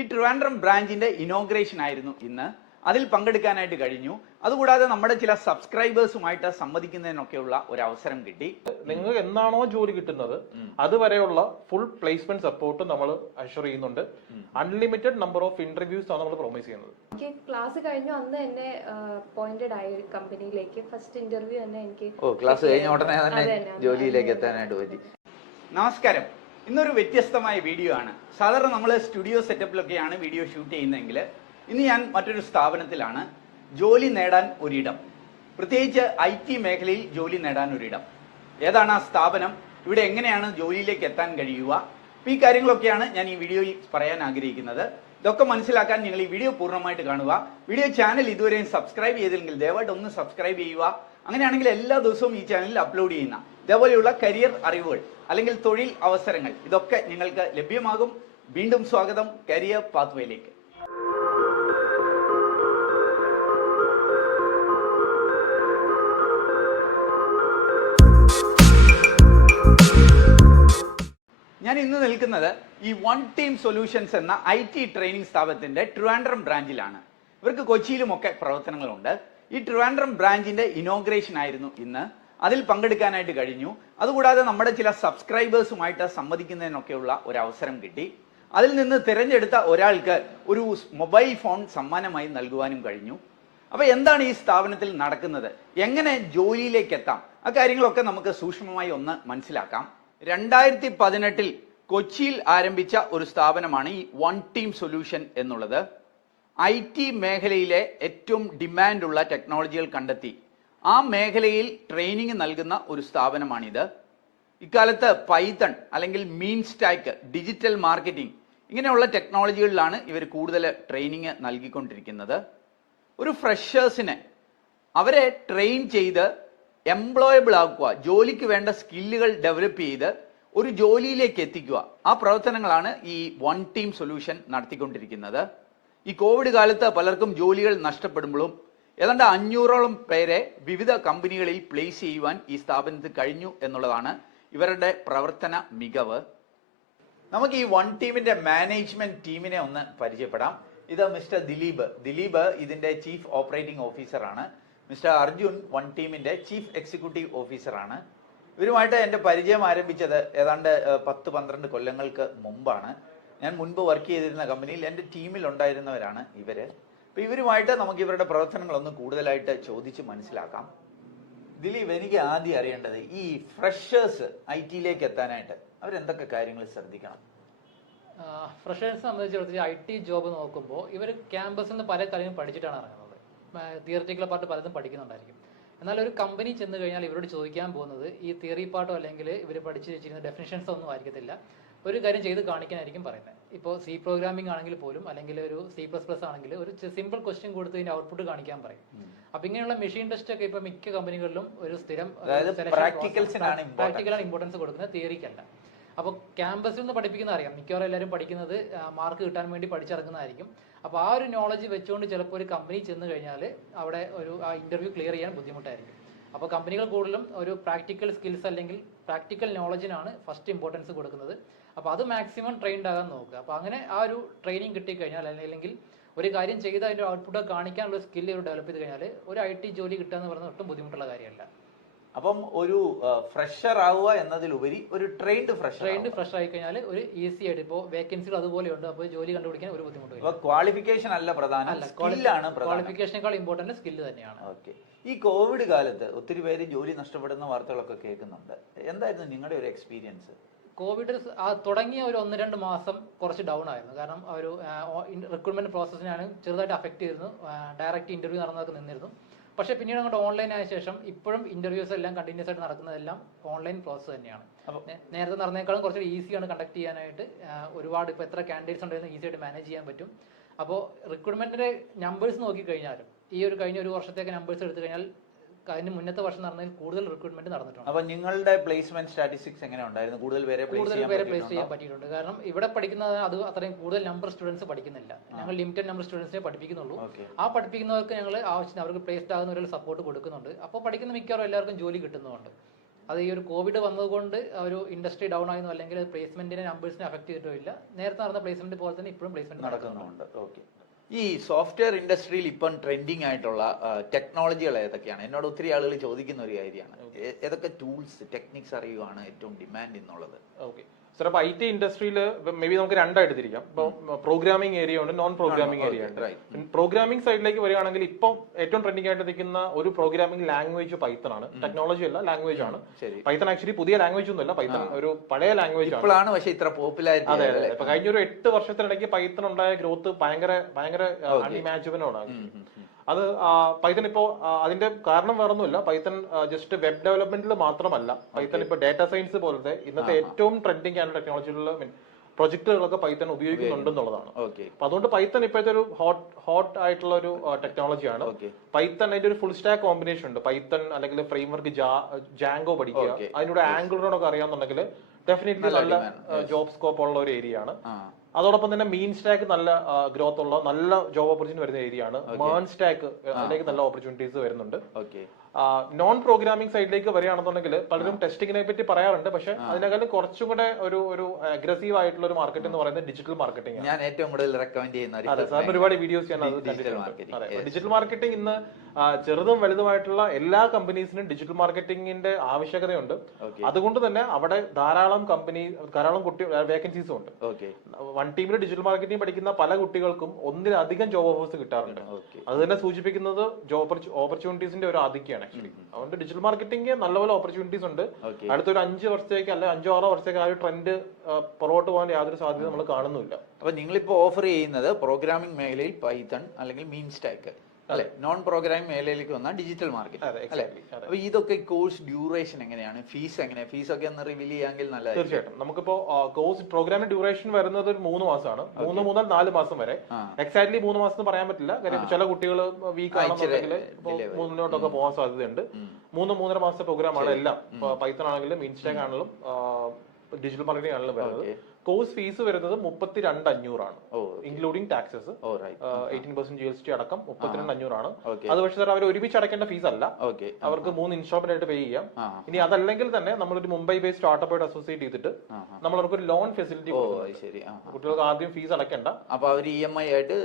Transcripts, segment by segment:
ഈ ട്രിവാൻഡ്രം ബ്രാഞ്ചിന്റെ ഇനോഗ്രേഷൻ ആയിരുന്നു ഇന്ന്. അതിൽ പങ്കെടുക്കാനായിട്ട് കഴിഞ്ഞു. അതുകൂടാതെ നമ്മുടെ ചില സബ്സ്ക്രൈബേഴ്സുമായിട്ട് സംവദിക്കുന്നതിനൊക്കെയുള്ള ഒരു അവസരം കിട്ടി. നിങ്ങൾക്ക് എന്നാണോ ജോലി കിട്ടുന്നത് അതുവരെയുള്ള ഫുൾ പ്ലേസ്മെന്റ് സപ്പോർട്ട് നമ്മൾ അഷ്വർ ചെയ്യുന്നുണ്ട്. അൺലിമിറ്റഡ് നമ്പർ ഓഫ് ഇന്റർവ്യൂസ് ആണ് നമ്മൾ പ്രൊമൈസ് ചെയ്യുന്നത്. ക്ലാസ് കഴിഞ്ഞു അന്ന് എന്നെ അപ്പോയിന്റഡ് ആയി കമ്പനിയിലേക്ക്. ഫസ്റ്റ് ഇന്റർവ്യൂ തന്നെ എനിക്ക് ക്ലാസ് കഴിഞ്ഞ ഉടനെ തന്നെ ജോലിയിലേക്ക് എത്താനായിട്ട് പറ്റി. നമസ്കാരം. ഇന്നൊരു വ്യത്യസ്തമായ വീഡിയോ ആണ്. സാധാരണ നമ്മൾ സ്റ്റുഡിയോ സെറ്റപ്പിലൊക്കെയാണ് വീഡിയോ ഷൂട്ട് ചെയ്യുന്നതെങ്കിൽ ഇന്ന് ഞാൻ മറ്റൊരു സ്ഥാപനത്തിലാണ്. ജോലി നേടാൻ ഒരിടം, പ്രത്യേകിച്ച് IT മേഖലയിൽ ജോലി നേടാൻ ഒരിടം. ഏതാണ് ആ സ്ഥാപനം, ഇവിടെ എങ്ങനെയാണ് ജോലിയിലേക്ക് എത്താൻ കഴിയുക, ഈ കാര്യങ്ങളൊക്കെയാണ് ഞാൻ ഈ വീഡിയോയിൽ പറയാൻ ആഗ്രഹിക്കുന്നത്. ഇതൊക്കെ മനസ്സിലാക്കാൻ നിങ്ങൾ ഈ വീഡിയോ പൂർണ്ണമായിട്ട് കാണുക. വീഡിയോ ചാനൽ ഇതുവരെയും സബ്സ്ക്രൈബ് ചെയ്തില്ലെങ്കിൽ ദയവായിട്ട് ഒന്ന് സബ്സ്ക്രൈബ് ചെയ്യുക. അങ്ങനെയാണെങ്കിൽ എല്ലാ ദിവസവും ഈ ചാനലിൽ അപ്ലോഡ് ചെയ്യുന്ന ഇതേപോലെയുള്ള കരിയർ അറിവുകൾ അല്ലെങ്കിൽ തൊഴിൽ അവസരങ്ങൾ ഇതൊക്കെ നിങ്ങൾക്ക് ലഭ്യമാകും. വീണ്ടും സ്വാഗതം കരിയർ പാത്വേയിലേക്ക്. ഞാൻ ഇന്ന് നിൽക്കുന്നത് ഈ വൺ ടീം സൊല്യൂഷൻസ് എന്ന IT ട്രെയിനിങ് സ്ഥാപനത്തിന്റെ ട്രിവാൻഡ്രം ബ്രാഞ്ചിലാണ്. ഇവർക്ക് കൊച്ചിയിലുമൊക്കെ പ്രവർത്തനങ്ങളുണ്ട്. ഈ ട്രിവാൻഡ്രം ബ്രാഞ്ചിന്റെ ഇനോഗ്രേഷൻ ആയിരുന്നു ഇന്ന്. അതിൽ പങ്കെടുക്കാനായിട്ട് കഴിഞ്ഞു. അതുകൂടാതെ നമ്മുടെ ചില സബ്സ്ക്രൈബേഴ്സുമായിട്ട് സംവദിക്കുന്നതിനൊക്കെയുള്ള ഒരു അവസരം കിട്ടി. അതിൽ നിന്ന് തിരഞ്ഞെടുത്ത ഒരാൾക്ക് ഒരു മൊബൈൽ ഫോൺ സമ്മാനമായി നൽകുവാനും കഴിഞ്ഞു. അപ്പൊ എന്താണ് ഈ സ്ഥാപനത്തിൽ നടക്കുന്നത്, എങ്ങനെ ജോലിയിലേക്ക് എത്താം, ആ കാര്യങ്ങളൊക്കെ നമുക്ക് സൂക്ഷ്മമായി ഒന്ന് മനസ്സിലാക്കാം. 2018 കൊച്ചിയിൽ ആരംഭിച്ച ഒരു സ്ഥാപനമാണ് ഈ വൺ ടീം സൊല്യൂഷൻ എന്നുള്ളത്. IT മേഖലയിലെ ഏറ്റവും ഡിമാൻഡുള്ള ടെക്നോളജികൾ കണ്ടെത്തി ആ മേഖലയിൽ ട്രെയിനിങ് നൽകുന്ന ഒരു സ്ഥാപനമാണിത്. ഇക്കാലത്ത് പൈത്തൺ അല്ലെങ്കിൽ മീൻ സ്റ്റാക്ക്, ഡിജിറ്റൽ മാർക്കറ്റിംഗ് ഇങ്ങനെയുള്ള ടെക്നോളജികളിലാണ് ഇവർ കൂടുതൽ ട്രെയിനിങ് നൽകിക്കൊണ്ടിരിക്കുന്നത്. ഒരു ഫ്രഷേഴ്സിനെ അവരെ ട്രെയിൻ ചെയ്ത് എംപ്ലോയബിൾ ആക്കുക, ജോലിക്ക് വേണ്ട സ്കില്ലുകൾ ഡെവലപ്പ് ചെയ്ത് ഒരു ജോലിയിലേക്ക് എത്തിക്കുക, ആ പ്രവർത്തനങ്ങളാണ് ഈ വൺ ടീം സൊല്യൂഷൻ നടത്തിക്കൊണ്ടിരിക്കുന്നത്. ഈ കോവിഡ് കാലത്ത് പലർക്കും ജോലികൾ നഷ്ടപ്പെടുമ്പോഴും ഏതാണ്ട് 500ഓളം പേരെ വിവിധ കമ്പനികളിൽ പ്ലേസ് ചെയ്യുവാൻ ഈ സ്ഥാപനത്തിൽ കഴിഞ്ഞു എന്നുള്ളതാണ് ഇവരുടെ പ്രവർത്തന മികവ്. നമുക്ക് ഈ വൺ ടീമിന്റെ മാനേജ്മെന്റ് ടീമിനെ ഒന്ന് പരിചയപ്പെടാം. ഇത് മിസ്റ്റർ ദിലീപ് ഇതിന്റെ ചീഫ് ഓപ്പറേറ്റിംഗ് ഓഫീസറാണ്. മിസ്റ്റർ അർജുൻ വൺ ടീമിന്റെ ചീഫ് എക്സിക്യൂട്ടീവ് ഓഫീസറാണ്. ഇവരുമായിട്ട് എൻ്റെ പരിചയം ആരംഭിച്ചത് ഏതാണ്ട് 10-12 കൊല്ലങ്ങൾക്ക് മുമ്പാണ്. ഞാൻ മുൻപ് വർക്ക് ചെയ്തിരുന്ന കമ്പനിയിൽ എൻ്റെ ടീമിൽ ഉണ്ടായിരുന്നവരാണ് ഇവര്. അപ്പൊ ഇവരുമായിട്ട് നമുക്ക് ഇവരുടെ പ്രവർത്തനങ്ങളൊന്ന് കൂടുതലായിട്ട് ചോദിച്ച് മനസ്സിലാക്കാം. ദിലീപ്, എനിക്ക് ആദ്യം അറിയേണ്ടത് ഈ ഫ്രഷേഴ്സ് IT എത്താനായിട്ട് അവരെന്തൊക്കെ കാര്യങ്ങൾ ശ്രദ്ധിക്കണം? ഫ്രഷേഴ്സ് സംബന്ധിച്ചിടത്തോളം IT ജോബ് നോക്കുമ്പോൾ ഇവർ ക്യാമ്പസിൽ നിന്ന് പല കാര്യങ്ങളും പഠിച്ചിട്ടാണ് ഇറങ്ങുന്നത്. തിയറിറ്റിക്കൽ പാർട്ട് പലതും പഠിക്കുന്നുണ്ടായിരിക്കും. എന്നാൽ ഒരു കമ്പനി ചെന്ന് കഴിഞ്ഞാൽ ഇവരോട് ചോദിക്കാൻ പോകുന്നത് ഈ തിയറി പാർട്ടോ അല്ലെങ്കിൽ ഇവർ പഠിച്ച് വെച്ചിരുന്ന ഡെഫിനിഷൻസ് ഒന്നും ആയിരിക്കത്തില്ല. ഒരു കാര്യം ചെയ്ത് കാണിക്കാനായിരിക്കും പറയുന്നത്. ഇപ്പോൾ C പ്രോഗ്രാമിംഗ് ആണെങ്കിൽ പോലും അല്ലെങ്കിൽ ഒരു C++ ആണെങ്കിൽ ഒരു സിമ്പിൾ ക്വസ്റ്റ്യൻ കൊടുത്ത് ഇതിന്റെ ഔട്ട്പുട്ട് കാണിക്കാൻ പറയും. അപ്പൊ ഇങ്ങനെയുള്ള മെഷീൻ ടെസ്റ്റ് ഒക്കെ ഇപ്പൊ മിക്ക കമ്പനികളിലും ഒരു സ്ഥിരം പ്രാക്ടിക്കലാണ് ഇമ്പോർട്ടൻസ് കൊടുക്കുന്നത്, തിയറിക്കല്ല. അപ്പോൾ ക്യാമ്പസിൽ നിന്ന് പഠിപ്പിക്കുന്ന അറിയാം, മിക്കവാറും എല്ലാവരും പഠിക്കുന്നത് മാർക്ക് കിട്ടാൻ വേണ്ടി പഠിച്ചിറങ്ങുന്നതായിരിക്കും. അപ്പോൾ ആ ഒരു നോളജ് വെച്ചുകൊണ്ട് ചിലപ്പോൾ ഒരു കമ്പനി ചെന്ന് കഴിഞ്ഞാൽ അവിടെ ഒരു ആ ഇന്റർവ്യൂ ക്ലിയർ ചെയ്യാൻ ബുദ്ധിമുട്ടായിരിക്കും. അപ്പോൾ കമ്പനികൾ കൂടുതലും ഒരു പ്രാക്ടിക്കൽ സ്കിൽസ് അല്ലെങ്കിൽ പ്രാക്ടിക്കൽ നോളജിനാണ് ഫസ്റ്റ് ഇമ്പോർട്ടൻസ് കൊടുക്കുന്നത്. അപ്പോൾ അത് മാക്സിമം ട്രെയിൻഡ് ആകാൻ നോക്കുക. അപ്പോൾ അങ്ങനെ ആ ഒരു ട്രെയിനിങ് കിട്ടിക്കഴിഞ്ഞാൽ അല്ലെങ്കിൽ ഒരു കാര്യം ചെയ്ത് അതിൻ്റെ ഔട്ട്പുട്ട് കാണിക്കാനുള്ള സ്കില്ല് ഡെവലപ്പ് ചെയ്ത് കഴിഞ്ഞാൽ ഒരു IT ജോലി കിട്ടുക എന്ന് പറയുന്നത് ഒട്ടും ബുദ്ധിമുട്ടുള്ള കാര്യമല്ല. അപ്പം ഒരു ഫ്രഷർ ആവുക എന്നതിലുപരി ഒരു ട്രെയിൻഡ് ഫ്രഷർ ആയി കഴിഞ്ഞാൽ ഒരു ഈസി ആയിട്ട് ഇപ്പോൾ വേക്കൻസികൾ അതുപോലെയുണ്ട്. അപ്പോൾ ജോലി കണ്ടുപിടിക്കാൻ ഒരു ബുദ്ധിമുട്ടില്ല. ക്വാളിഫിക്കേഷൻ അല്ല പ്രധാനം, ക്വാളിഫിക്കേഷനേക്കാൾ ഇമ്പോർട്ടന്റ് സ്കില്ല് തന്നെയാണ്. ഓക്കെ. ഈ കോവിഡ് കാലത്ത് ഒത്തിരി പേര് ജോലി നഷ്ടപ്പെടുന്ന വാർത്തകളൊക്കെ കേൾക്കുന്നുണ്ട്. എന്തായിരുന്നു നിങ്ങളുടെ ഒരു എക്സ്പീരിയൻസ്? കോവിഡ് തുടങ്ങിയ ഒരു 1-2 മാസം കുറച്ച് ഡൗൺ ആയിരുന്നു. കാരണം ഒരു റിക്രൂട്ട്മെന്റ് പ്രോസസ്സിനാണ് ചെറുതായിട്ട് അഫക്ട് ചെയ്തിരുന്നു. ഡയറക്റ്റ് ഇന്റർവ്യൂ നടന്നതൊക്കെ നിന്നിരുന്നു. പക്ഷേ പിന്നീട് അങ്ങോട്ട് ഓൺലൈൻ ആയ ശേഷം ഇപ്പോഴും ഇന്റർവ്യൂസ് എല്ലാം കണ്ടിന്യൂസ് ആയിട്ട് നടക്കുന്നതെല്ലാം ഓൺലൈൻ പ്രോസസ് തന്നെയാണ്. നേരത്തെ നടന്നേക്കാളും കുറച്ച് ഈസിയാണ് കണ്ടക്ട് ചെയ്യാനായിട്ട്. ഒരുപാട് ഇപ്പോൾ എത്ര കാൻഡിഡേറ്റ്സ് ഉണ്ടെന്ന് ഈസി ആയിട്ട് മാനേജ് ചെയ്യാൻ പറ്റും. അപ്പോൾ റിക്രൂട്ട്മെന്റിന്റെ നമ്പേഴ്സ് നോക്കിക്കഴിഞ്ഞാലും ഈ ഒരു കഴിഞ്ഞ ഒരു വർഷത്തേക്ക് നമ്പേഴ്സ് എടുത്തു കഴിഞ്ഞാൽ അതിന് മുന്നത്തെ വർഷം നടന്നതിൽ കൂടുതൽ റിക്രൂട്ട്മെന്റ് നടന്നിട്ടുണ്ട്. അപ്പോൾ നിങ്ങളുടെ പ്ലേസ്മെന്റ് സ്റ്റാറ്റിസ്റ്റിക്സ് എങ്ങനെ ഉണ്ടായിരുന്നു? കൂടുതൽ പേരെ പ്ലേസ് ചെയ്യാൻ പറ്റിയിട്ടുണ്ട്. കാരണം ഇവിടെ പഠിക്കുന്നത് അത് അത്രയും കൂടുതൽ നമ്പർ സ്റ്റുഡൻസ് പഠിക്കുന്നില്ല. ഞങ്ങൾ ലിമിറ്റഡ് നമ്പർ സ്റ്റുഡൻസിനെ പഠിപ്പിക്കുന്നുള്ളൂ. ആ പഠിപ്പിക്കുന്നവർക്ക് ഞങ്ങൾ ആവശ്യത്തിന് അവർക്ക് പ്ലേസ്ഡ് ആകുന്ന ഒരു സപ്പോർട്ട് കൊടുക്കുന്നുണ്ട്. അപ്പോൾ പഠിക്കുന്ന മിക്കവാറും എല്ലാവർക്കും ജോലി കിട്ടുന്നുണ്ട്. അത് ഈ ഒരു കോവിഡ് വന്നതുകൊണ്ട് ഒരു ഇൻഡസ്ട്രി ഡൗൺ ആയിരുന്നു, അല്ലെങ്കിൽ പ്ലേസ്മെന്റിനെ നമ്പേഴ്സിനെ അഫക്ട് ചെയ്തിട്ടോ ഇല്ല. നേരത്തെ നടന്ന പ്ലേസ്മെന്റ് പോലെ തന്നെ ഇപ്പോഴും പ്ലേസ്മെന്റ് നടക്കുന്നുണ്ട്. ഓക്കെ. ഈ സോഫ്റ്റ്വെയർ ഇൻഡസ്ട്രിയിൽ ഇപ്പം ട്രെൻഡിങ് ആയിട്ടുള്ള ടെക്നോളജികൾ ഏതൊക്കെയാണ്? എന്നോട് ഒത്തിരി ആളുകൾ ചോദിക്കുന്ന ഒരു കാര്യമാണ്. ഏതൊക്കെ ടൂൾസ് ടെക്നിക്സ് അറിയുവാണ് ഏറ്റവും ഡിമാൻഡ് എന്നുള്ളത്? ഓക്കെ സാർ, അപ്പൊ IT ഇൻഡസ്ട്രിയിൽ മേ ബി നമുക്ക് രണ്ടായിട്ട് തിരിക്കാം. ഇപ്പോൾ പ്രോഗ്രാമിംഗ് ഏരിയ ഉണ്ട്, നോൺ പ്രോഗ്രാമിംഗ് ഏരിയ ഉണ്ട്. പ്രോഗ്രാമിംഗ് സൈഡിലേക്ക് വരികയാണെങ്കിൽ ഇപ്പം ഏറ്റവും ട്രെൻഡിങ് ആയിട്ട് നിൽക്കുന്ന ഒരു പ്രോഗ്രാമിംഗ് ലാംഗ്വേജ് പൈത്തൺ ആണ്. ടെക്നോളജി അല്ല, ലാംഗ്വേജ് ആണ്. പൈത്തൺ ആക്ച്വലി പുതിയ ലാംഗ്വേജ് ഒന്നുമല്ല, പൈത്തൺ ഒരു പഴയ ലാംഗ്വേജ് ആണ്, പക്ഷേ ഇത്ര പോപ്പുലാരിറ്റി. അതെ അതെ. ഇപ്പൊ കഴിഞ്ഞ ഒരു 8 വർഷത്തിനിടയ്ക്ക് പൈത്തൺ ഉണ്ടായ ഗ്രോത്ത് ഭയങ്കര അൺഇമാജിബിൾ ആണ്. അത് പൈത്തൺ ഇപ്പോ അതിന്റെ കാരണം വേറൊന്നുമില്ല. പൈത്തൺ ജസ്റ്റ് വെബ് ഡെവലപ്മെന്റിൽ മാത്രമല്ല, പൈത്തൺ ഇപ്പൊ ഡാറ്റാ സയൻസ് പോലത്തെ ഇന്നത്തെ ഏറ്റവും ട്രെൻഡിങ് ആയിട്ടുള്ള ടെക്നോളജിയിലുള്ള പ്രൊജക്ടുകളൊക്കെ പൈത്തൺ ഉപയോഗിക്കുന്നുണ്ടെന്നുള്ളതാണ്. അപ്പൊ അതുകൊണ്ട് പൈത്തൺ ഇപ്പോഴത്തെ ഒരു ഹോട്ട് ആയിട്ടുള്ള ഒരു ടെക്നോളജിയാണ്. പൈത്തൺ അതിന്റെ ഒരു ഫുൾ സ്റ്റാക്ക് കോമ്പിനേഷൻ ഉണ്ട്. പൈത്തൺ അല്ലെങ്കിൽ ഫ്രെയിംവർക്ക് ജാങ്കോ പഠിക്കുക, അതിനൂടെ ആംഗിളോടൊക്കെ അറിയാന്നുണ്ടെങ്കിൽ ഡെഫിനറ്റ്ലി നല്ല ജോബ് സ്കോപ്പ് ഉള്ള ഒരു ഏരിയ ആണ്. അതോടൊപ്പം തന്നെ മീൻ സ്റ്റാക്ക് നല്ല ഗ്രോത്ത് ഉള്ള നല്ല ജോബ് ഓപ്പർച്യൂണിറ്റി വരുന്ന ഏരിയ ആണ്. മേൺ സ്റ്റാക്ക് അതിലേക്ക് നല്ല ഓപ്പർച്യൂണിറ്റീസ് വരുന്നുണ്ട്. നോൺ പ്രോഗ്രാമിംഗ് സൈഡിലേക്ക് വരികയാണെന്നുണ്ടെങ്കിൽ പലരും ടെസ്റ്റിങ്ങിനെ പറ്റി പറയാറുണ്ട്, പക്ഷെ അതിനേക്കാളും കുറച്ചും കൂടെ ഒരു അഗ്രസീവ് ആയിട്ടുള്ള ഒരു മാർക്കറ്റ് എന്ന് പറയുന്നത് ഡിജിറ്റൽ മാർക്കറ്റിംഗ്. ഞാൻ ഏറ്റവും കൂടുതൽ റെക്കമെൻഡ് ചെയ്യുന്ന സാറിന് ഒരുപാട് വീഡിയോസ് ഞാൻ ഡിജിറ്റൽ മാർക്കറ്റിംഗ് ഇന്ന് ചെറുതും വലുതുമായിട്ടുള്ള എല്ലാ കമ്പനീസിനും ഡിജിറ്റൽ മാർക്കറ്റിംഗിന്റെ ആവശ്യകതയുണ്ട്. അതുകൊണ്ട് തന്നെ അവിടെ ധാരാളം കുട്ടി വേക്കൻസീസും ഉണ്ട്. വൺ ടീമിൽ ഡിജിറ്റൽ മാർക്കറ്റിംഗ് പഠിക്കുന്ന പല കുട്ടികൾക്കും ഒന്നിലധികം ജോബ് ഓഫേഴ്സ് കിട്ടാറുണ്ട്. അത് തന്നെ സൂചിപ്പിക്കുന്നത് ജോബ് ഓപ്പർച്യൂണിറ്റീസിന്റെ ഒരു ആധിക്യമാണ് ആക്ച്വലി. അതുകൊണ്ട് ഡിജിറ്റൽ മാർക്കറ്റിംഗ് നല്ലപോലെ ഓപ്പർച്യൂണിറ്റീസ് ഉണ്ട്. അടുത്തൊരു 5 വർഷത്തേക്ക് അല്ലെ 5-6 വർഷത്തേക്ക് ആ ഒരു ട്രെൻഡ് പുറകോട്ട് പോകാൻ യാതൊരു സാധ്യത നമ്മൾ കാണുന്നില്ല. അപ്പൊ നിങ്ങളിപ്പോ ഓഫർ ചെയ്യുന്നത് പ്രോഗ്രാമിംഗ് മേഖലയിൽ പൈത്തൺ അല്ലെങ്കിൽ മീൻ സ്റ്റാക്ക് അല്ലെ, നോൺ പ്രോഗ്രാമിംഗ് മേഖലയിലേക്ക് വന്നാൽ ഡിജിറ്റൽ മാർക്കറ്റ് അല്ലെ. അപ്പൊ ഇതൊക്കെ കോഴ്സ് ഡ്യൂറേഷൻ എങ്ങനെയാണ്? ഫീസ് എങ്ങനെയാണ്? ഫീസ് ഒക്കെ ഒന്ന് റിവീൽ ചെയ്യാമെങ്കിൽ നല്ലത്. തീർച്ചയായിട്ടും നമുക്കിപ്പോ കോഴ്സ് പ്രോഗ്രാമിംഗ് ഡ്യൂറേഷൻ വരുന്നത് ഒരു 3 മാസമാണ്. 3 മുതൽ 4 മാസം വരെ. എക്സാക്ട്ലി 3 മാസം പറയാൻ പറ്റില്ല, കാര്യം ചില കുട്ടികൾ വീക്ക് ആണെന്നുണ്ടെങ്കിൽ 3 പോകാൻ സാധ്യതയുണ്ട്. 3-3.5 മാസത്തെ പ്രോഗ്രാം ആണ് എല്ലാം. പൈത്തൺ ആണെങ്കിലും ഇൻസ്റ്റാക്ക് ആണെങ്കിലും ഡിജിറ്റൽ മാർക്കറ്റിംഗ് ആണെങ്കിലും വരുന്നത്. കോഴ്സ് ഫീസ് വരുന്നത് 32,500 ആണ്, ഇൻക്ലൂഡിംഗ് ടാക്സസ്. 18% GST അടക്കം 32,500 ആണ്. അത് പക്ഷേ സാർ അവർ ഒരുമിച്ച് അടയ്ക്കേണ്ട ഫീസ് അല്ല, അവർക്ക് 3 ഇൻസ്റ്റാൾമെന്റ് ആയിട്ട് പേ ചെയ്യാം. ഇനി അതല്ലെങ്കിൽ തന്നെ നമ്മളൊരു മുംബൈ ബേസ്ഡ് സ്റ്റാർട്ടപ്പായിട്ട് അസോസിയേറ്റ് ചെയ്തിട്ട് നമ്മൾ അവർക്ക് ഒരു ലോൺ ഫെസിലിറ്റി കുട്ടികൾക്ക് ആദ്യം ഫീസ് അടയ്ക്കേണ്ട. അപ്പൊ അവർ EMI ആയിട്ട്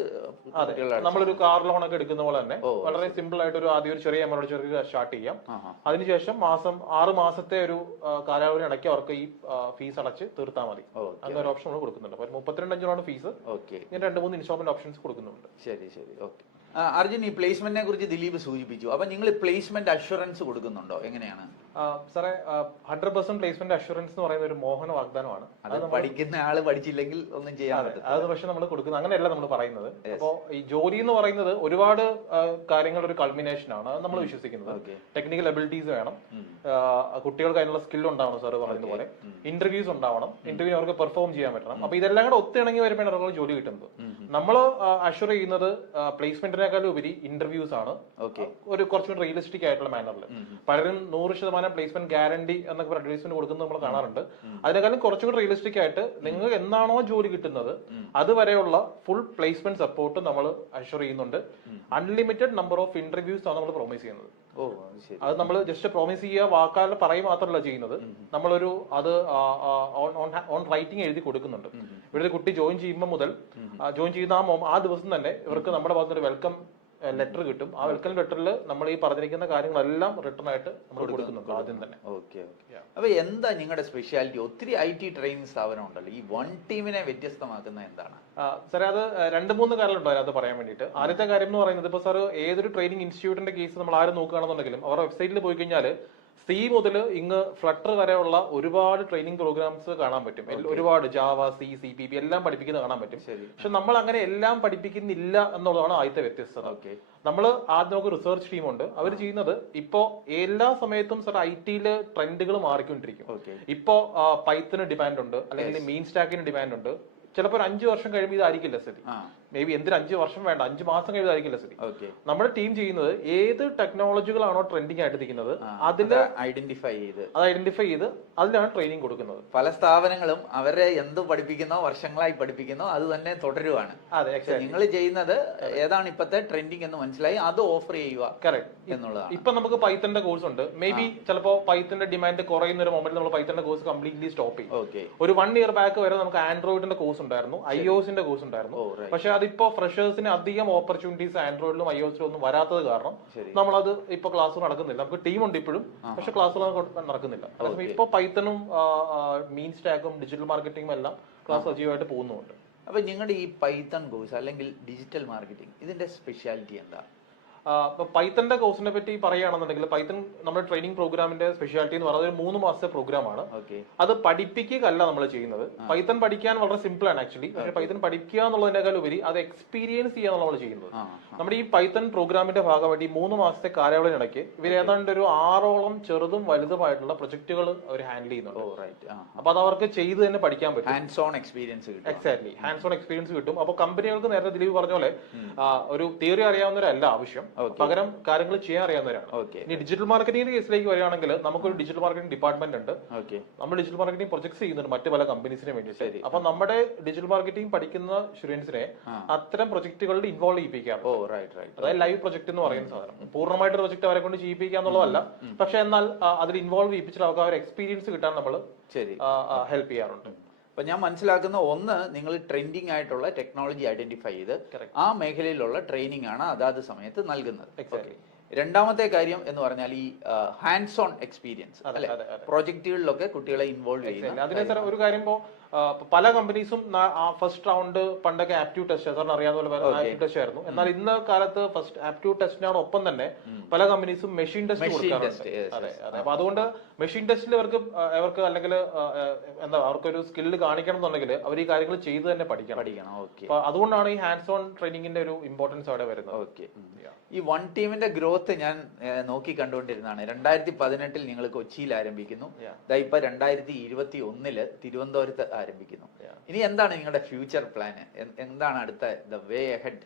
നമ്മളൊരു കാർ ലോൺ ഒക്കെ എടുക്കുന്ന പോലെ തന്നെ വളരെ സിമ്പിൾ ആയിട്ട് ഒരു ആദ്യം ഒരു ചെറിയ എമൗണ്ട് സ്റ്റാർട്ട് ചെയ്യാം. അതിനുശേഷം 6 മാസത്തെ ഒരു കാലാവധി അടയ്ക്ക് അവർക്ക് ഈ ഫീസ് അടച്ച് തീർത്താൽ മതി. അങ്ങനെ ഒരു ഓപ്ഷൻ നമ്മൾ കൊടുക്കുന്നുണ്ട്. 32,500 ഫീസ്. ഇങ്ങനെ 2-3 ഇൻസ്റ്റാൾമെന്റ് ഓപ്ഷൻസ് കൊടുക്കുന്നുണ്ട്. ശരി ശരി, ഓക്കെ. അർജുൻ, ഈ പ്ലേസ്മെന്റിനെ കുറിച്ച് ദിലീപ് സൂചിപ്പിച്ചു. അപ്പൊ നിങ്ങൾ പ്ലേസ്മെന്റ് അഷുറൻസ് കൊടുക്കുന്നുണ്ടോ? എങ്ങനെയാണ് സാറേ? 100% പ്ലേസ്മെന്റ് അഷുറൻസ് എന്ന് പറയുന്ന ഒരു മോഹന വാഗ്ദാനമാണ്. അത് പഠിക്കുന്ന ആള് പഠിച്ചില്ലെങ്കിൽ ഒന്നും ചെയ്യാതെ അത് പക്ഷെ നമ്മൾ കൊടുക്കുന്നത് അങ്ങനെയല്ല നമ്മൾ പറയുന്നത്. അപ്പോ ഈ ജോലി എന്ന് പറയുന്നത് ഒരുപാട് കാര്യങ്ങളുടെ ഒരു കൾമിനേഷൻ ആണ്. അത് നമ്മൾ വിശ്വസിക്കുന്നത് ടെക്നിക്കൽ എബിലിറ്റീസ് വേണം, കുട്ടികൾക്ക് അതിനുള്ള സ്കിൽ ഉണ്ടാവണം. സാറ് പറയുന്ന പോലെ ഇന്റർവ്യൂസ് ഉണ്ടാവണം, ഇന്റർവ്യൂ അവർക്ക് പെർഫോം ചെയ്യാൻ പറ്റണം. അപ്പൊ ഇതെല്ലാം കൂടെ ഒത്തിണങ്ങി വരുമ്പോൾ അവർക്ക് ജോലി കിട്ടുന്നത്. നമ്മൾ അഷുർ ചെയ്യുന്നത് പ്ലേസ്മെന്റിനേക്കാളും ഉപരി ഇന്റർവ്യൂസ് ആണ്, ഒരു കുറച്ചുകൂടി റിയലിസ്റ്റിക് ആയിട്ടുള്ള മാനറിൽ. പലരും 100% പ്ലേസ്മെന്റ് ഗ്യാരണ്ടി എന്നൊക്കെ അഡ്വർടൈസ്മെന്റ് കൊടുക്കുന്നത് നമ്മൾ കാണാറുണ്ട്. അതിനേക്കാളും കുറച്ചുകൂടി റിയലിസ്റ്റിക് ആയിട്ട് നിങ്ങൾക്ക് എന്നാണോ ജോലി കിട്ടുന്നത് അതുവരെയുള്ള ഫുൾ പ്ലേസ്മെന്റ് സപ്പോർട്ട് നമ്മൾ അഷുർ ചെയ്യുന്നുണ്ട്. അൺലിമിറ്റഡ് നമ്പർ ഓഫ് ഇന്റർവ്യൂസ് ആണ് നമ്മൾ പ്രോമിസ് ചെയ്യുന്നത്. അത് നമ്മൾ ജസ്റ്റ് പ്രോമിസ് ചെയ്യുക, വാക്കാൽ പറയും മാത്രമല്ല ചെയ്യുന്നത്. നമ്മളൊരു അത് ഓൺ റൈറ്റിംഗ് എഴുതി കൊടുക്കുന്നുണ്ട്. ഇവിടെ കുട്ടി ജോയിൻ ചെയ്യുന്ന ആ ദിവസം തന്നെ ഇവർക്ക് നമ്മുടെ ഭാഗത്ത് ഒരു വെൽക്കം ലെറ്റർ കിട്ടും. ആ വെൽക്കം ലെറ്ററിൽ നമ്മൾ ഈ പറഞ്ഞിരിക്കുന്ന കാര്യങ്ങളെല്ലാം റിട്ടേൺ ആയിട്ട് നമ്മൾ കൊടുക്കുന്നുണ്ട് ആദ്യം തന്നെ. ഓക്കെ. അപ്പൊ എന്താ നിങ്ങളുടെ സ്പെഷ്യാലിറ്റി? ഒത്തിരി IT ട്രെയിനിങ് സ്ഥാപനം ഉണ്ടല്ലോ, ഈ വൺ ടീമിനെ വ്യത്യസ്തമാക്കുന്ന എന്താണ്? സാറേ, അത് 2-3 കാര്യങ്ങളുണ്ടോ അതിനകത്ത് പറയാൻ വേണ്ടിയിട്ട്. ആദ്യത്തെ കാര്യം എന്ന് പറയുന്നത്, ഇപ്പൊ സാർ ഏതൊരു ട്രെയിനിങ് ഇൻസ്റ്റിറ്റ്യൂട്ടിന്റെ കേസ് നമ്മൾ ആരും നോക്കുകയാണെന്നുണ്ടെങ്കിലും അവരുടെ വെബ്സൈറ്റിൽ പോയി കഴിഞ്ഞാൽ C മുതൽ ഇങ്ങ് ഫ്ലട്ടർ വരെയുള്ള ഒരുപാട് ട്രെയിനിങ് പ്രോഗ്രാംസ് കാണാൻ പറ്റും. ഒരുപാട് ജാവ, C, CPP എല്ലാം പഠിപ്പിക്കുന്നത് കാണാൻ പറ്റും. പക്ഷെ നമ്മൾ അങ്ങനെ എല്ലാം പഠിപ്പിക്കുന്നില്ല എന്നുള്ളതാണ് ആദ്യത്തെ വ്യത്യസ്തത. നമ്മൾ ആദ്യം നമുക്ക് റിസർച്ച് ടീമുണ്ട്. അവർ ചെയ്യുന്നത് ഇപ്പോ എല്ലാ സമയത്തും സാർ IT-യില് ട്രെൻഡുകൾ മാറിക്കൊണ്ടിരിക്കും. ഇപ്പോ പൈത്തന് ഡിമാൻഡ് ഉണ്ട്, അല്ലെങ്കിൽ മീൻ സ്റ്റാക്കിന് ഡിമാൻഡ് ഉണ്ട്. ചിലപ്പോൾ ഒരു 5 വർഷം കഴിയുമ്പോൾ ഇതായിരിക്കില്ല സ്ഥിതി. മേ ബി എന്തിന് 5 വർഷം വേണ്ട, 5 മാസം കഴിയുന്നതായിരിക്കില്ല സ്ഥിതി. നമ്മുടെ ടീം ചെയ്യുന്നത് ഏത് ടെക്നോളജികളാണോ ട്രെൻഡിങ് ആയിട്ട് നിൽക്കുന്നത് അതിന്റെ ഐഡന്റിഫൈ ചെയ്ത് അതിലാണ് ട്രെയിനിങ് കൊടുക്കുന്നത്. പല സ്ഥാപനങ്ങളും അവരെ എന്ത് പഠിപ്പിക്കുന്നോ വർഷങ്ങളായി പഠിപ്പിക്കുന്നോ അത് തന്നെ തുടരുവാണ്. നിങ്ങൾ ചെയ്യുന്നത് ഏതാണ് ഇപ്പോഴത്തെ ട്രെൻഡിങ് എന്ന് മനസ്സിലായി അത് ഓഫർ ചെയ്യുക എന്നുള്ളതാണ്. ഇപ്പൊ നമുക്ക് പൈത്തന്റെ കോഴ്സ് ഉണ്ട്. മേ ബി ചിലപ്പോ പൈത്തന്റെ ഡിമാൻഡ് കുറയുന്ന ഒരു മൊമെന്റ് നമ്മൾ പൈത്തന്റെ കോഴ്സ് കംപ്ലീറ്റ്ലി സ്റ്റോപ്പ് ചെയ്യും. ഒരു 1 year ബാക്ക് വരെ നമുക്ക് ആൻഡ്രോയിഡിന്റെ കോഴ്സ് ഉണ്ടായിരുന്നു, iOSന്റെ കോഴ്സ് ഉണ്ടായിരുന്നു. പക്ഷെ അതിപ്പോ ഫ്രഷേഴ്സിന് അധികം ഓപ്പർച്യൂണിറ്റീസ് ആൻഡ്രോയിഡിലും iOSലും ഒന്നും വരാത്തത് കാരണം നമ്മളത് ഇപ്പൊ ക്ലാസ് നടക്കുന്നില്ല. നമുക്ക് ടീം ഉണ്ട് ഇപ്പോഴും, പക്ഷെ ക്ലാസ്സുകൾ നടക്കുന്നില്ല. ഇപ്പൊ പൈത്തനും മീൻ സ്റ്റാക്കും ഡിജിറ്റൽ മാർക്കറ്റിംഗും എല്ലാം ക്ലാസ് സജീവമായിട്ട് പോകുന്നുണ്ട്. അപ്പൊ നിങ്ങളുടെ ഈ പൈത്തൺ കോഴ്സ് അല്ലെങ്കിൽ ഡിജിറ്റൽ മാർക്കറ്റിംഗ് ഇതിന്റെ സ്പെഷ്യാലിറ്റി എന്താ? പൈത്തന്റെ കോഴ്സിനെ പറ്റി പറയുകയാണെന്നുണ്ടെങ്കിൽ പൈത്തൺ നമ്മുടെ ട്രെയിനിങ് പ്രോഗ്രാമിന്റെ സ്പെഷ്യാലിറ്റി എന്ന് പറയുന്നത് ഒരു 3 മാസത്തെ പ്രോഗ്രാമാണ്. അത് പഠിപ്പിക്കുകയല്ല നമ്മൾ ചെയ്യുന്നത്. പൈത്തൺ പഠിക്കാൻ വളരെ സിമ്പിൾ ആണ് ആക്ച്വലി. പക്ഷെ പൈത്തൺ പഠിക്കുക എന്നുള്ളതിനേക്കാൾ ഉപരി അത് എക്സ്പീരിയൻസ് ചെയ്യാൻ നമ്മൾ ചെയ്യുന്നത്. നമ്മുടെ ഈ പൈത്തൺ പ്രോഗ്രാമിന്റെ ഭാഗമായിട്ട് ഈ 3 മാസത്തെ കാലയളവിനിടയ്ക്ക് ഇവർ ഏതാണ്ട് ഒരു 6ഓളം ചെറുതും വലുതുമായിട്ടുള്ള പ്രൊജക്ടുകൾ അവർ ഹാൻഡിൽ ചെയ്യുന്നുണ്ട്. അപ്പൊ അത് അവർക്ക് ചെയ്ത് തന്നെ പഠിക്കാൻ പറ്റും. ഹാൻഡ്സ് ഓൺ എക്സ്പീരിയൻസ് കിട്ടും. എക്സാക്ട്ലി, ഹാൻഡ്സ് ഓൺ എക്സ്പീരിയൻസ് കിട്ടും. അപ്പൊ കമ്പനികൾക്ക് നേരത്തെ ദിലീപ് പറഞ്ഞ പോലെ ഒരു തിയറി അറിയാവുന്നവരല്ല ആവശ്യം, പകരം കാര്യങ്ങൾ ചെയ്യാൻ അറിയാവുന്നവരാണ്. ഇനി ഡിജിറ്റൽ മാർക്കറ്റിംഗിന്റെ കേസിലേക്ക് വരികയാണെങ്കിൽ നമുക്കൊരു ഡിജിറ്റൽ മാർക്കറ്റിംഗ് ഡിപ്പാർട്ട്മെന്റ് ഉണ്ട്. നമ്മൾ ഡിജിറ്റൽ മാർക്കറ്റിംഗ് പ്രൊജക്ട്സ് ചെയ്യുന്നുണ്ട് മറ്റു പല കമ്പനീസിന് വേണ്ടി. അപ്പൊ നമ്മുടെ ഡിജിറ്റൽ മാർക്കറ്റിംഗ് പഠിക്കുന്ന സ്റ്റുഡൻസിനെ അത്തരം പ്രൊജക്ടുകളിൽ ഇൻവോൾവ് ചെയ്യിപ്പിക്കാം. അതായത് ലൈവ് പ്രൊജക്ട് എന്ന് പറയുന്ന സാധനം പൂർണ്ണമായിട്ട് പ്രൊജക്ട് അവരെ കൊണ്ട് ചെയ്യിപ്പിക്കുക എന്നുള്ളതല്ല, പക്ഷെ എന്നാൽ അതിൽ ഇൻവോൾവ് ചെയ്യിപ്പിച്ചാൽ അവർക്ക് അവർ എക്സ്പീരിയൻസ് കിട്ടാൻ നമ്മൾ ഹെൽപ്പ് ചെയ്യാറുണ്ട്. അപ്പൊ ഞാൻ മനസ്സിലാക്കുന്ന ഒന്ന്, നിങ്ങൾ ട്രെൻഡിങ് ആയിട്ടുള്ള ടെക്നോളജി ഐഡന്റിഫൈ ചെയ്ത് ആ മേഖലയിലുള്ള ട്രെയിനിങ് ആണ് അതാത് സമയത്ത് നൽകുന്നത്. രണ്ടാമത്തെ കാര്യം എന്ന് പറഞ്ഞാൽ ഈ ഹാൻഡ്സ് ഓൺ എക്സ്പീരിയൻസ് അല്ലെ, പ്രോജക്റ്റുകളിലൊക്കെ കുട്ടികളെ ഇൻവോൾവ് ചെയ്യുന്നത്. അതിന് ഒരു കാര്യം പല കമ്പനീസും ഫസ്റ്റ് റൗണ്ട് പണ്ടൊക്കെ ആപ്റ്റ്യൂഡ് ടെസ്റ്റ്, സാറിന് അറിയാവുന്ന പോലെ ആപ്റ്റ്യൂഡ് ടെസ്റ്റ് ആയിരുന്നു. എന്നാൽ ഇന്ന കാലത്ത് ഫസ്റ്റ് ആപ്റ്റ്യൂഡ് ടെസ്റ്റിനാണ് ഒപ്പം തന്നെ പല കമ്പനീസും മെഷീൻ ടെസ്റ്റ് കൊടുക്കാറുണ്ട്. അതെ അതെ. അപ്പൊ അതുകൊണ്ട് മെഷീൻ ടെസ്റ്റിൽ അവർക്ക് അല്ലെങ്കിൽ എന്താ അവർക്കൊരു സ്കില്ല് കാണിക്കണം എന്നുണ്ടെങ്കിൽ അവർ ഈ കാര്യങ്ങൾ ചെയ്ത് തന്നെ പഠിക്കണം. അപ്പൊ അതുകൊണ്ടാണ് ഈ ഹാൻഡ്സ് ഓൺ ട്രെയിനിങ്ങിന്റെ ഒരു ഇമ്പോർട്ടൻസ് അവിടെ വരുന്നത്. ഈ വൺ ടീമിന്റെ ഗ്രോത്ത് ഞാൻ നോക്കി കണ്ടുകൊണ്ടിരുന്നതാണ്. 2018 നിങ്ങൾ കൊച്ചിയിൽ ആരംഭിക്കുന്നു, ഇപ്പൊ 2021 തിരുവനന്തപുരത്ത് ആരംഭിക്കുന്നു. ഇനി എന്താണ് നിങ്ങളുടെ ഫ്യൂച്ചർ പ്ലാൻ? എന്താണ് അടുത്ത ദ വേ അഹെഡ്?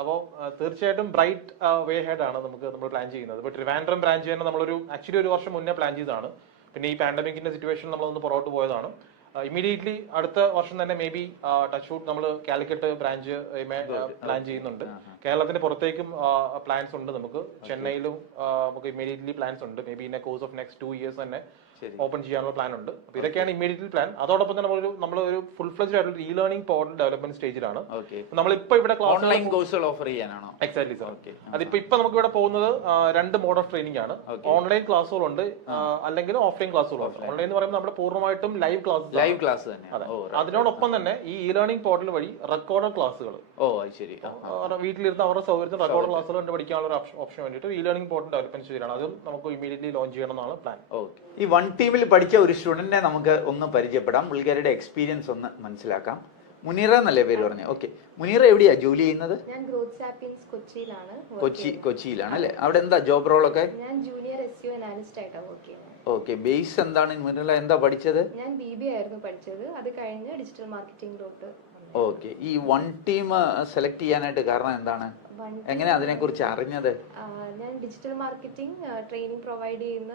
അപ്പോൾ തീർച്ചയായിട്ടും ബ്രൈറ്റ് വേ ഹെഡ് ആണ് നമ്മൾ പ്ലാൻ ചെയ്യുന്നത്. ഇപ്പൊ ട്രിവാൻഡ്രം ബ്രാഞ്ച് തന്നെ നമ്മളൊരു ആക്ച്വലി ഒരു വർഷം മുന്നേ പ്ലാൻ ചെയ്തതാണ്. പിന്നെ ഈ പാൻഡമിക്കിന്റെ സിറ്റുവേഷൻ നമ്മളൊന്ന് പുറകോട്ട് പോയതാണ്. ഇമ്മീഡിയറ്റ്ലി അടുത്ത വർഷം തന്നെ മേ ബി ടച്ച് വുഡ് നമ്മൾ കാലിക്കറ്റ് ബ്രാഞ്ച് പ്ലാൻ ചെയ്യുന്നുണ്ട്. കേരളത്തിന്റെ പുറത്തേക്കും പ്ലാൻസ് ഉണ്ട്. നമുക്ക് ചെന്നൈയിലും നമുക്ക് ഇമ്മീഡിയറ്റ്ലി പ്ലാൻസ് ഉണ്ട്. May be in A course of next 2 years തന്നെ ഓപ്പൺ ചെയ്യാനുള്ള പ്ലാൻ ഉണ്ട്. അപ്പൊ ഇതൊക്കെയാണ് ഇമ്മീഡിയറ്റ്ലി പ്ലാൻ. അതോടൊപ്പം തന്നെ നമ്മളൊരു ഫുൾ ഫ്ലെജ്ഡ് ആയിട്ടുള്ള ഇ ലേണിംഗ് പോർട്ടൽ ഡെവലപ്മെന്റ് സ്റ്റേജിലാണ്. നമ്മളിപ്പോ ഇവിടെ ഓൺലൈൻ കോഴ്സുകൾ ഓഫർ ചെയ്യാനാണോ? Exactly sir. അതിപ്പോ നമുക്ക് ഇവിടെ പോകുന്നത് 2 മോഡ് ഓഫ് ട്രെയിനിങ് ആണ്. ഓൺലൈൻ ക്ലാസ്സുകളുണ്ട്, അല്ലെങ്കിൽ ഓഫ്ലൈൻ ക്ലാസ്സുകളുണ്ട്. ഓൺലൈൻ എന്ന് പറയുമ്പോൾ നമ്മുടെ പൂർണ്ണമായിട്ടും ലൈവ് ക്ലാസ് തന്നെ. അതിനോടൊപ്പം തന്നെ ഈ ഇ ലേണിംഗ് പോർട്ടൽ വഴി റെക്കോർഡഡ് ക്ലാസ്സുകൾ വീട്ടിലിരുന്ന് അവരുടെ സൗകര്യത്തിൽ റെക്കോർഡ് ക്ലാസ്സുകൾ കണ്ട് പഠിക്കാനുള്ള ഓപ്ഷൻ വേണ്ടിയിട്ട് ഇ ലേണിംഗ് പോർട്ടൽ ഡെവലപ്മെന്റ് സ്റ്റേജിലാണ്. അതും നമുക്ക് ഇമ്മീഡിയറ്റ്ലി ലോഞ്ച് ചെയ്യണം എന്നാണ് പ്ലാൻ. ഈ വൺ ടീമിൽ പഠിച്ച ഒരു സ്റ്റുഡന്റിനെ നമുക്ക് ഒന്ന് പരിചയപ്പെടാം, പുള്ളിക്കാരുടെ എക്സ്പീരിയൻസ് ഒന്ന് മനസ്സിലാക്കാം. മുനീറ എന്നല്ലേ പേര് പറഞ്ഞു? ഓക്കെ, മുനീറ എവിടെയാ ജോലി ചെയ്യുന്നത്? ഞാൻ ഗ്രോത്ത് സാപ്പിയൻസ് കൊച്ചിയിലാണ്. കൊച്ചിയിലാണ് അല്ലേ? അവിടെ എന്താ ജോബ് റോൾ ഒക്കെ? ഞാൻ ജൂനിയർ SEO അനാലിസ്റ്റ് ആയിട്ടാണ് വർക്ക് ചെയ്യുന്നത്. ഓക്കെ, ബേസ് എന്താണ് മുനീറ? എന്താ പഠിച്ചത്? ഞാൻ BBA ആയിരുന്നു പഠിച്ചത്. അത് കഴിഞ്ഞ് ഡിജിറ്റൽ മാർക്കറ്റിംഗിലോട്ട്. ഓക്കെ, ഈ വൺ ടീം സെലക്ട് ചെയ്യാനായിട്ട് കാരണം എന്താണ്? എങ്ങനെ അതിനെ കുറിച്ച് അറിഞ്ഞത്? ഞാൻ ഡിജിറ്റൽ മാർക്കറ്റിംഗ് ട്രെയിനിങ് പ്രൊവൈഡ് ചെയ്യുന്ന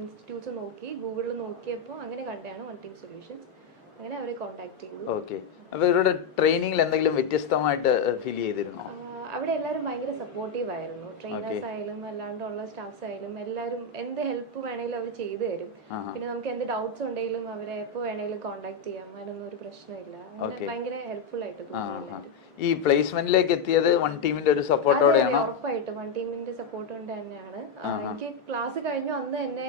ഇൻസ്റ്റിറ്റ്യൂട്ട്സ് നോക്കി, ഗൂഗിളിൽ നോക്കിയപ്പോൾ അങ്ങനെ കണ്ടാണ് വൺ ടീം സൊല്യൂഷൻസ്. അങ്ങനെ അവരെ കോൺടാക്ട് ചെയ്തു. ഓക്കെ, അപ്പൊ ഇവരുടെ ട്രെയിനിങ്ങിൽ എന്തെങ്കിലും വ്യത്യസ്തമായിട്ട് ഫീൽ ചെയ്തിരുന്നോ? അവിടെ എല്ലാവരും ഭയങ്കര സപ്പോർട്ടീവ് ആയിരുന്നു. ട്രെയിനേഴ്സ് ആയാലും അല്ലാണ്ടുള്ള സ്റ്റാഫ്സ് ആയാലും എല്ലാവരും എന്ത് ഹെൽപ്പ് വേണമെങ്കിലും അവർ ചെയ്തു തരും. പിന്നെ നമുക്ക് എന്ത് ഡൗട്ട്സ് ഉണ്ടെങ്കിലും അവരെ എപ്പോ വേണമെങ്കിലും കോൺടാക്ട് ചെയ്യാം. അതിനൊന്നും ഒരു പ്രശ്നമില്ല. ഭയങ്കര ഹെൽപ്ഫുൾ ആയിട്ട് തോന്നി. ഈ പ്ലേസ്മെന്റിലേക്ക് എത്തിയത് വൺ ടീമിന്റെ ഒരു സപ്പോർട്ടോടെയാണോ? ഉറപ്പായിട്ടും വൺ ടീമിന്റെ സപ്പോർട്ട് കൊണ്ട് തന്നെയാണ്. എനിക്ക് ക്ലാസ് കഴിഞ്ഞു അന്ന് എന്നെ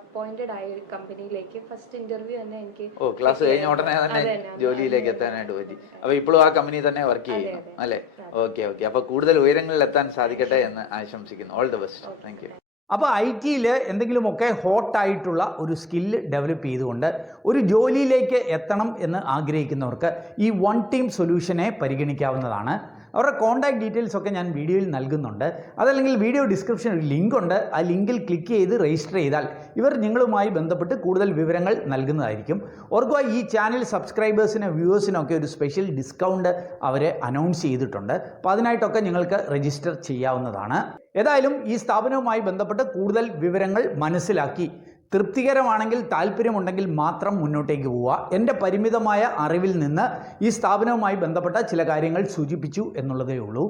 അപ്പോയിന്റഡ് ആയ ഒരു കമ്പനിയിലേക്ക് ഫസ്റ്റ് ഇന്റർവ്യൂ തന്നെ എനിക്ക്. ക്ലാസ് കഴിഞ്ഞ ഉടനെ തന്നെ ജോലിയിലേക്ക് എത്താനായിട്ട് പറ്റി. അപ്പൊ ഇപ്പോഴും ആ കമ്പനി തന്നെ വർക്ക് ചെയ്യുന്നു അല്ലെ? ഓക്കെ ഓക്കെ, അപ്പൊ കൂടുതൽ ഉയരങ്ങളിൽ എത്താൻ സാധിക്കട്ടെ എന്ന് ആശംസിക്കുന്നു. All the best. Thank you. അപ്പോൾ IT-യിൽ എന്തെങ്കിലുമൊക്കെ ഹോട്ടായിട്ടുള്ള ഒരു സ്കില്ല് ഡെവലപ്പ് ചെയ്തുകൊണ്ട് ഒരു ജോലിയിലേക്ക് എത്തണം എന്ന് ആഗ്രഹിക്കുന്നവർക്ക് ഈ വൺ ടീം സൊല്യൂഷനെ പരിഗണിക്കാവുന്നതാണ്. അവരുടെ കോൺടാക്ട് ഡീറ്റെയിൽസ് ഒക്കെ ഞാൻ വീഡിയോയിൽ നൽകുന്നുണ്ട്. അതല്ലെങ്കിൽ വീഡിയോ ഡിസ്ക്രിപ്ഷനിൽ ഒരു ലിങ്ക് ഉണ്ട്. ആ ലിങ്കിൽ ക്ലിക്ക് ചെയ്ത് രജിസ്റ്റർ ചെയ്താൽ ഇവർ നിങ്ങളുമായി ബന്ധപ്പെട്ട് കൂടുതൽ വിവരങ്ങൾ നൽകുന്നതായിരിക്കും. ഓർക്കുക, ഈ ചാനൽ സബ്സ്ക്രൈബേഴ്സിനും വ്യൂവേഴ്സിനൊക്കെ ഒരു സ്പെഷ്യൽ ഡിസ്കൗണ്ട് അവർ അനൗൺസ് ചെയ്തിട്ടുണ്ട്. അപ്പോൾ അതിനായിട്ടൊക്കെ നിങ്ങൾക്ക് രജിസ്റ്റർ ചെയ്യാവുന്നതാണ്. ഏതായാലും ഈ സ്ഥാപനവുമായി ബന്ധപ്പെട്ട് കൂടുതൽ വിവരങ്ങൾ മനസ്സിലാക്കി തൃപ്തികരമാണെങ്കിൽ, താല്പര്യമുണ്ടെങ്കിൽ മാത്രം മുന്നോട്ടേക്ക് പോവുക. എൻ്റെ പരിമിതമായ അറിവിൽ നിന്ന് ഈ സ്ഥാപനവുമായി ബന്ധപ്പെട്ട ചില കാര്യങ്ങൾ സൂചിപ്പിച്ചു എന്നുള്ളതേ ഉള്ളൂ.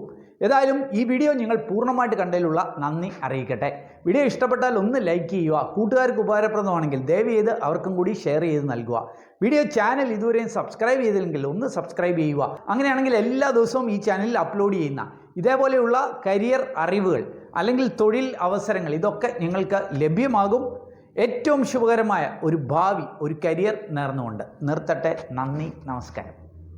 ഏതായാലും ഈ വീഡിയോ നിങ്ങൾ പൂർണ്ണമായിട്ട് കണ്ടതിലുള്ള നന്ദി അറിയിക്കട്ടെ. വീഡിയോ ഇഷ്ടപ്പെട്ടാൽ ഒന്ന് ലൈക്ക് ചെയ്യുക. കൂട്ടുകാർക്ക് ഉപകാരപ്രദമാണെങ്കിൽ ദയവ് ചെയ്ത് അവർക്കും കൂടി ഷെയർ ചെയ്ത് നൽകുക. വീഡിയോ ചാനൽ ഇതുവരെയും സബ്സ്ക്രൈബ് ചെയ്തില്ലെങ്കിൽ ഒന്ന് സബ്സ്ക്രൈബ് ചെയ്യുക. അങ്ങനെയാണെങ്കിൽ എല്ലാ ദിവസവും ഈ ചാനലിൽ അപ്ലോഡ് ചെയ്യുന്ന ഇതേപോലെയുള്ള കരിയർ അറിവുകൾ അല്ലെങ്കിൽ തൊഴിൽ അവസരങ്ങൾ ഇതൊക്കെ നിങ്ങൾക്ക് ലഭ്യമാകും. ഏറ്റവും ശുഭകരമായ ഒരു ഭാവി, ഒരു കരിയർ നേർന്നുകൊണ്ട് നിർത്തട്ടെ. നന്ദി, നമസ്കാരം.